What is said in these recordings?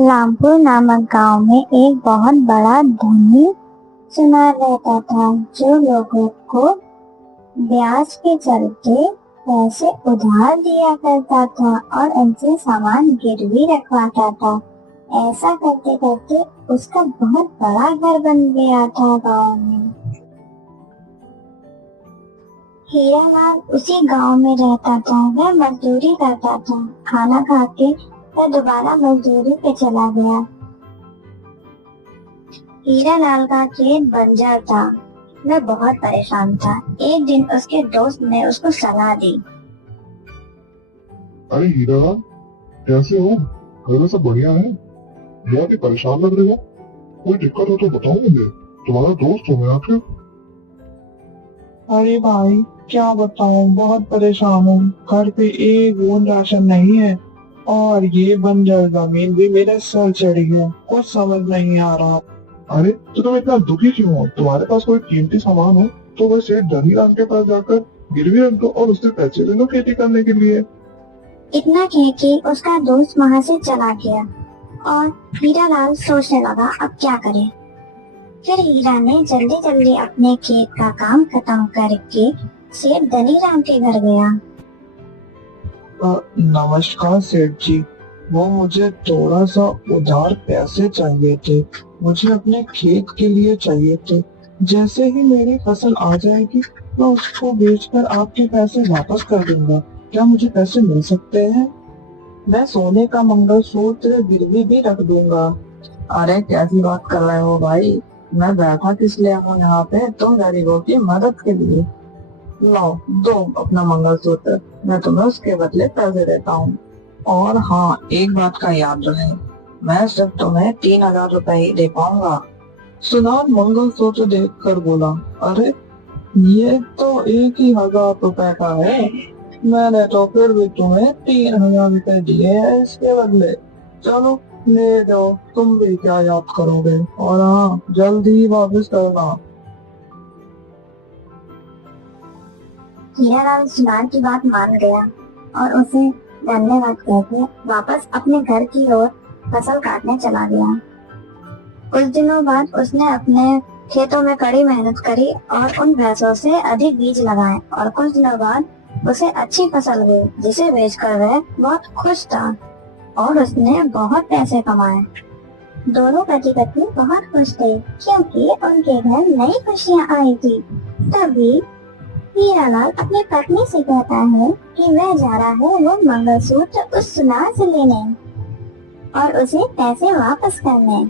रामपुर नामक गांव में एक बहुत बड़ा धनी सुनार रहता था, जो लोगों को ब्याज के चलते पैसे उधार दिया करता था और उनसे सामान गिरवी रखवाता था। ऐसा करते करते उसका बहुत बड़ा घर बन गया था गांव में। हीरालाल उसी गांव में रहता था। वह मजदूरी करता था। खाना खा के वह दोबारा मजदूरी पे चला गया। हीरालाल का खेत बंजर था। वह बहुत परेशान था। एक दिन उसके दोस्त ने उसको सलाह दी। अरे हीरा, कैसे हो? घर में सब बढ़िया है? बहुत ही परेशान लग रहे हो। कोई दिक्कत हो तो बताओ मुझे, तुम्हारा दोस्त हूँ मैं आखिर। अरे भाई, क्या बताऊं, बहुत परेशान हूँ। घर पे एक बूंद राशन नहीं है और ये बंजर जमीन भी मेरे सर चढ़ी है। कुछ समझ नहीं आ रहा। अरे तो तुम इतना दुखी क्यों हो? तुम्हारे पास कोई कीमती सामान हो तो वह सेठ धनीराम के पास जाकर गिरवी रख दो और उससे पैसे ले लो खेती करने के लिए। इतना कह के उसका दोस्त वहाँ से चला गया और हीरालाल सोचने लगा अब क्या करे। फिर हीरा ने जल्दी जल्दी अपने खेत का काम खत्म करके सेठ धनीराम के घर गया। नमस्कार सेठ जी, वो मुझे थोड़ा सा उधार पैसे चाहिए थे। मुझे अपने खेत के लिए चाहिए थे। जैसे ही मेरी फसल आ जाएगी मैं उसको बेचकर आपके पैसे वापस कर दूंगा। क्या मुझे पैसे मिल सकते हैं? मैं सोने का मंगलसूत्र गिरवी भी रख दूंगा। अरे कैसी बात कर रहे हो भाई, मैं बैठा किस लिए हूँ यहाँ पे? तुम गरीबों की मदद के लिए। लो, दो अपना मंगलसूत्र, मैं तुम्हें उसके बदले पैसे देता हूँ। और हाँ, एक बात का याद रहे, मैं सिर्फ तुम्हें 3,000 रुपए ही दे पाऊंगा। सुनार मंगलसूत्र देखकर बोला, अरे ये तो 1,000 रुपए का है। मैंने तो फिर भी तुम्हें 3,000 रुपए दिए हैं इसके बदले। चलो ले जाओ, तुम भी क्या याद करोगे। और हाँ, जल्दी ही वापस करना। हीरालाल सुनार की बात मान गया और उसे धन्यवाद कहकर वापस अपने घर की ओर फसल काटने चला गया। कुछ दिनों बाद उसने अपने खेतों में कड़ी मेहनत करी और उन भैंसों से अधिक बीज लगाए और कुछ दिनों बाद उसे अच्छी फसल हुई, जिसे बेचकर वह बहुत खुश था और उसने बहुत पैसे कमाए। दोनों पति पत्नी बहुत खुश थे क्योंकि उनके घर नई खुशियाँ आई थी। तभी हीरालाल अपनी पत्नी से कहता है कि वह जा रहा है वो मंगलसूत्र उस सुनार से लेने और उसे पैसे वापस करने।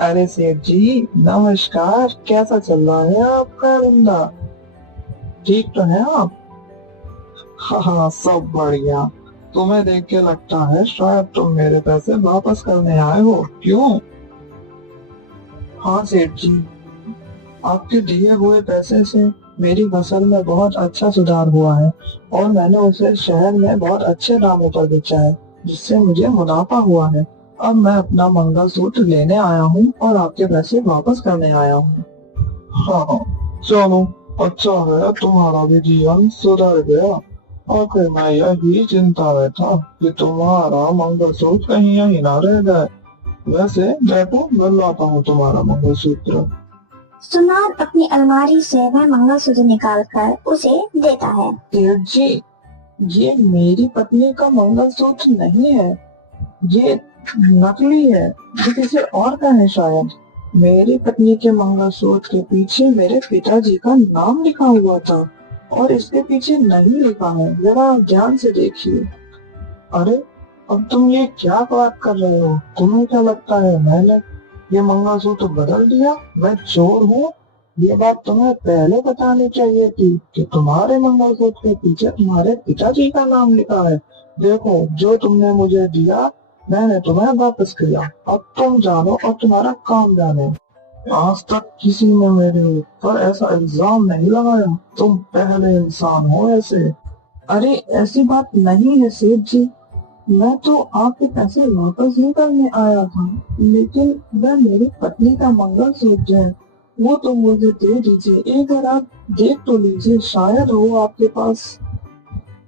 अरे सेठ जी, नमस्कार। कैसा चल रहा है आपका धंधा? ठीक तो है आप? हाँ हाँ, सब बढ़िया। तुम्हें देख के लगता है शायद तुम मेरे पैसे वापस करने आए हो, क्यों? हाँ सेठ जी, आपके दिए हुए पैसे से मेरी फसल में बहुत अच्छा सुधार हुआ है और मैंने उसे शहर में बहुत अच्छे दामों पर बेचा है, जिससे मुझे मुनाफा हुआ है। अब मैं अपना मंगलसूत्र लेने आया हूँ और आपके पैसे वापस करने आया हूँ। हाँ, चलो अच्छा है, तुम्हारा भी जीवन सुधर गया। आखिर मैं यही चिंता में था कि तुम्हारा मंगलसूत्र कहीं यहीं ना रह जाए। वैसे बैठो, मैं लाता हूँ तुम्हारा मंगलसूत्र। सुनार अपनी अलमारी से वह मंगलसूत्र निकालकर उसे देता है। सेठ जी, ये मेरी पत्नी का मंगलसूत्र नहीं है, ये नकली है। ये किसी और का है शायद। मेरी पत्नी के मंगलसूत्र के पीछे मेरे पिताजी का नाम लिखा हुआ था और इसके पीछे नहीं लिखा है। जरा ध्यान से देखिए। अरे अब तुम ये क्या बात कर रहे हो? तुम्हें क्या लगता है मैंने ये मंगलसूत्र बदल दिया? मैं चोर हूँ? ये बात तुम्हें पहले बतानी चाहिए थी कि तुम्हारे मंगलसूत्र के पीछे तुम्हारे पिताजी का नाम लिखा है। देखो, जो तुमने मुझे दिया मैंने तुम्हें वापस किया। अब तुम जानो और तुम्हारा काम जाने। आज तक किसी ने मेरे ऊपर ऐसा इल्जाम नहीं लगाया। तुम पहले इंसान हो ऐसे। अरे ऐसी बात नहीं है सेठ जी, मैं तो आपके पैसे वापस ही करने आया था, लेकिन वह मेरी पत्नी का मंगलसूत्र है वो तो मुझे दे दीजिए, एक बार आप देख तो लीजिए, शायद हो आपके पास।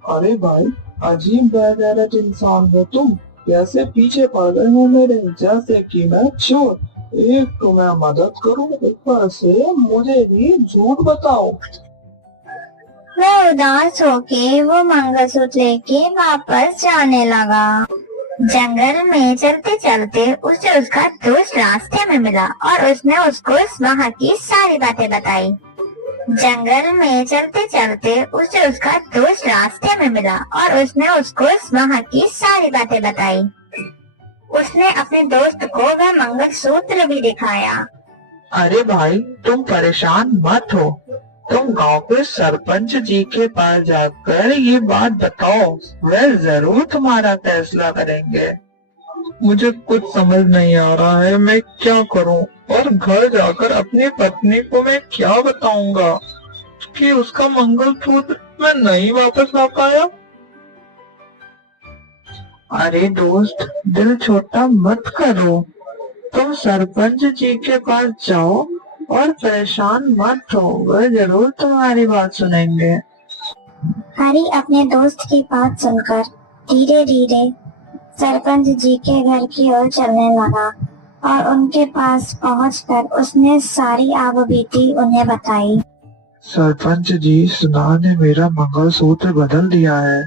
अरे भाई, अजीब बेगैरत इंसान हो तुम, कैसे पीछे पड़ गए हो मेरे, जैसे कि मैं चोर। एक तो मैं मदद करूं, ऊपर से मुझे भी झूठ बताओ। वह उदास होके वो मंगलसूत्र लेके वापस जाने लगा। जंगल में चलते चलते उसे उसका दोस्त रास्ते में मिला और उसने उसको वहाँ की सारी बातें बताई। जंगल में चलते चलते उसे उसका दोस्त रास्ते में मिला और उसने उसको वहाँ की सारी बातें बताई। उसने अपने दोस्त को वह मंगलसूत्र भी दिखाया। अरे भाई, तुम परेशान मत हो, तुम गांव के सरपंच जी के पास जाकर ये बात बताओ, वह जरूर तुम्हारा फैसला करेंगे। मुझे कुछ समझ नहीं आ रहा है, मैं क्या करूं, और घर जाकर अपनी पत्नी को मैं क्या बताऊंगा कि उसका मंगलसूत्र मैं नहीं वापस ला पाया। अरे दोस्त, दिल छोटा मत करो, तुम सरपंच जी के पास जाओ और परेशान मत हो, वह जरूर तुम्हारी बात सुनेंगे। हरी अपने दोस्त की बात सुनकर धीरे धीरे सरपंच जी के घर की ओर चलने लगा और उनके पास पहुंचकर उसने सारी आपबीती उन्हें बताई। सरपंच जी, सुनार ने मेरा मंगलसूत्र बदल दिया है,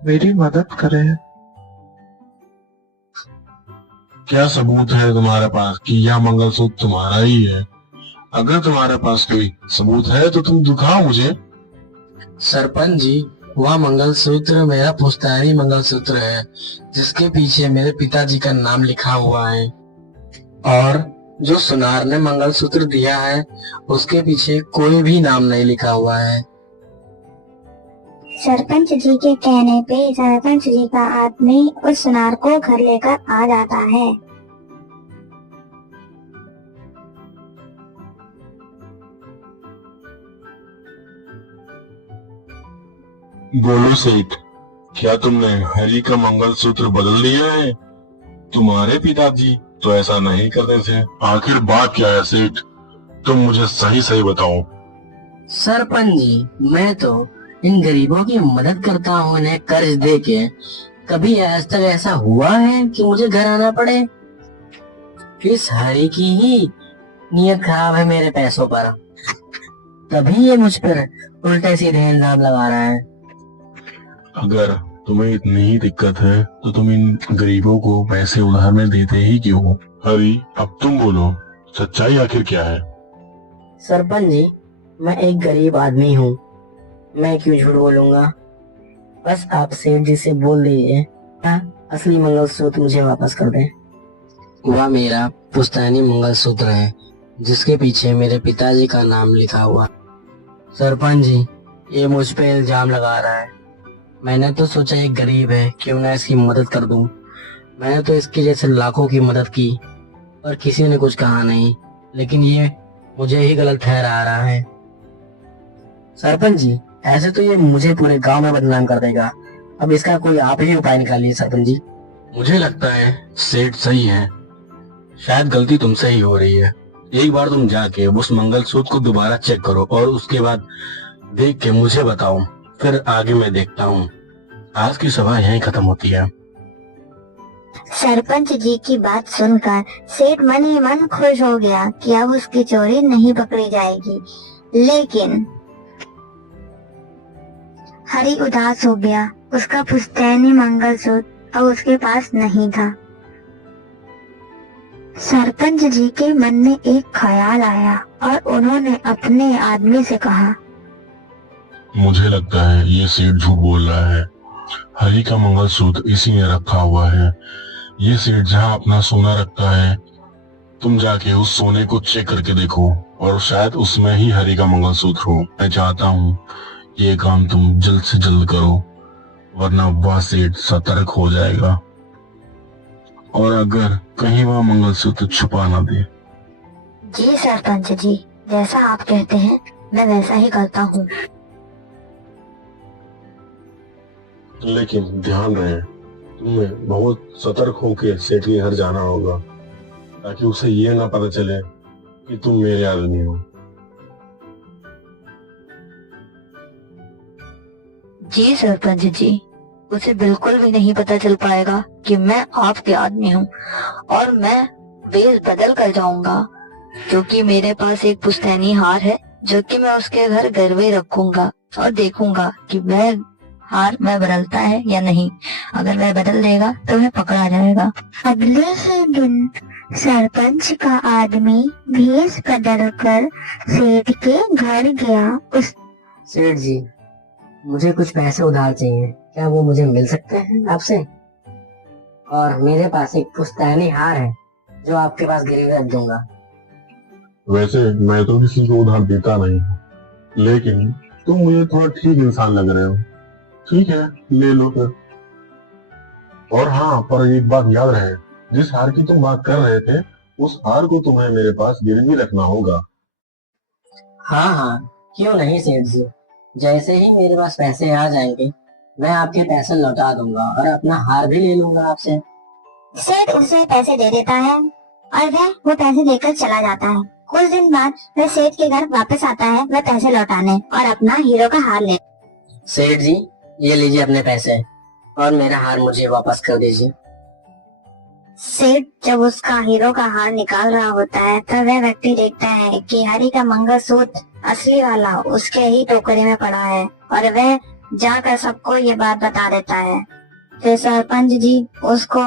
मेरी मदद करें। क्या सबूत है तुम्हारे पास कि यह मंगलसूत्र तुम्हारा ही है? अगर तुम्हारे पास कोई सबूत है तो तुम दिखाओ मुझे। सरपंच जी, वह मंगलसूत्र मेरा पुश्तैनी मंगलसूत्र है, जिसके पीछे मेरे पिताजी का नाम लिखा हुआ है, और जो सुनार ने मंगलसूत्र दिया है उसके पीछे कोई भी नाम नहीं लिखा हुआ है। सरपंच जी के कहने पे सरपंच जी का आदमी उस सुनार को घर लेकर आ जाता है। बोलो सेठ, क्या तुमने हरी का मंगलसूत्र बदल दिया है? तुम्हारे पिताजी तो ऐसा नहीं करते थे। आखिर बात क्या है सेठ, तुम मुझे सही सही बताओ। सरपंच जी, मैं तो इन गरीबों की मदद करता हूँ, इन्हें कर्ज दे के। कभी आज तक ऐसा हुआ है कि मुझे घर आना पड़े? इस हरी की ही नीयत खराब है मेरे पैसों पर, तभी ये मुझ पर उल्टे सीधे इल्जाम लगा रहा है। अगर तुम्हें इतनी ही दिक्कत है तो तुम इन गरीबों को पैसे उधार में देते ही क्यों हो? हरी, अब तुम बोलो, सच्चाई आखिर क्या है? सरपंच जी, मैं एक गरीब आदमी हूँ, मैं क्यों झूठ बोलूंगा। बस आप सेठ जी से बोल दीजिए, असली मंगलसूत्र मुझे वापस कर दें। वह मेरा पुश्तैनी मंगलसूत्र है, जिसके पीछे मेरे पिताजी का नाम लिखा हुआ। सरपंच जी, ये मुझ पे इल्जाम लगा रहा है। मैंने तो सोचा एक गरीब है, क्यों ना इसकी मदद कर दूं। मैंने तो इसके जैसे लाखों की मदद की और किसी ने कुछ कहा नहीं, लेकिन ये मुझे ही गलत ठहरा रहा है। सरपंच जी, ऐसे तो ये मुझे पूरे गांव में बदनाम कर देगा। अब इसका कोई आप ही उपाय निकालिए सरपंच जी। मुझे लगता है सेठ सही है, शायद गलती तुमसे ही हो रही है। एक बार तुम जाके उस मंगलसूत्र को दोबारा चेक करो और उसके बाद देख के मुझे बताओ, फिर आगे मैं देखता हूँ। आज की सभा यहीं खत्म होती है। सरपंच जी की बात सुनकर सेठ मन ही मन खुश हो गया कि अब उसकी चोरी नहीं पकड़ी जाएगी, लेकिन हरी उदास हो गया। उसका पुश्तैनी मंगलसूत्र अब उसके पास नहीं था। सरपंच जी के मन में एक ख्याल आया और उन्होंने अपने आदमी से कहा, मुझे लगता है ये सेठ झूठ बोल रहा है। हरी का मंगलसूत्र इसी में रखा हुआ है। ये सेठ जहाँ अपना सोना रखता है, तुम जाके उस सोने को चेक करके देखो और शायद उसमें ही हरी का मंगलसूत्र हो। मैं चाहता हूँ ये काम तुम जल्द से जल्द करो, वरना वह सेठ सतर्क हो जाएगा और अगर कहीं वह मंगलसूत्र छुपा ना दे। जी सरपंच जी, जैसा आप कहते हैं मैं वैसा ही करता हूँ। लेकिन ध्यान रहे, तुम्हें बहुत सतर्क होकर सेठ के घर जाना होगा, ताकि उसे ये ना पता चले कि तुम मेरे आदमी हो। जी सरपंच जी, उसे बिल्कुल भी नहीं पता चल पाएगा कि मैं आपके आदमी हूँ, और मैं वेश बदल कर जाऊंगा, क्योंकि मेरे पास एक पुश्तैनी हार है जो कि मैं उसके घर गिरवे रखूंगा और देखूंगा कि वह हार में बदलता है या नहीं। अगर वह बदल देगा तो वह पकड़ा जाएगा। अगले ही दिन सरपंच का आदमी भेष बदलकर सेठ के घर गया। सेठ जी, मुझे कुछ पैसे उधार चाहिए, क्या वो मुझे मिल सकते हैं आपसे? और मेरे पास एक पुश्तैनी हार है जो आपके पास गिरवी रख दूंगा। वैसे मैं तो किसी को उधार देता नहीं, लेकिन तुम मुझे थोड़ा ठीक इंसान लग रहे हो। ठीक है, ले लो फिर। और हाँ, पर एक बात याद रहे, जिस हार की तुम बात कर रहे थे, उस हार को तुम्हें मेरे पास गिरवी रखना होगा। हाँ हाँ, क्यों नहीं सेठ जी, जैसे ही मेरे पास पैसे आ जाएंगे मैं आपके पैसे लौटा दूंगा और अपना हार भी ले लूंगा आपसे। सेठ उसे पैसे दे देता है और वह वो पैसे देकर चला जाता है। कुछ दिन बाद वह सेठ के घर वापस आता है, वह पैसे लौटाने और अपना हीरो का हार ले। सेठ जी, ये लीजिए अपने पैसे और मेरा हार मुझे वापस कर दीजिए। सेठ जब उसका हीरो का हार निकाल रहा होता है तब वह व्यक्ति देखता है कि हरी का मंगलसूत्र असली वाला उसके ही टोकरी में पड़ा है, और वह जाकर सबको ये बात बता देता है। फिर सरपंच जी उसको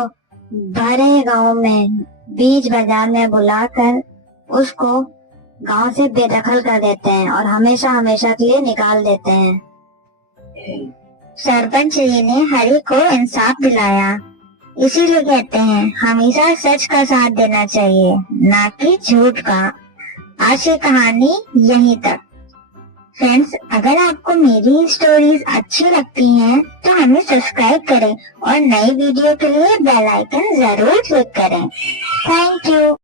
भरे गांव में बीच बाजार में बुलाकर उसको गांव से बेदखल कर देते हैं और हमेशा हमेशा के लिए निकाल देते हैं। सरपंच जी ने हरी को इंसाफ दिलाया, इसीलिए कहते हैं हमेशा सच का साथ देना चाहिए, ना कि झूठ का। आज की कहानी यहीं तक। फ्रेंड्स, अगर आपको मेरी स्टोरीज अच्छी लगती हैं तो हमें सब्सक्राइब करें और नई वीडियो के लिए बेल आइकन जरूर क्लिक करें। Thank you.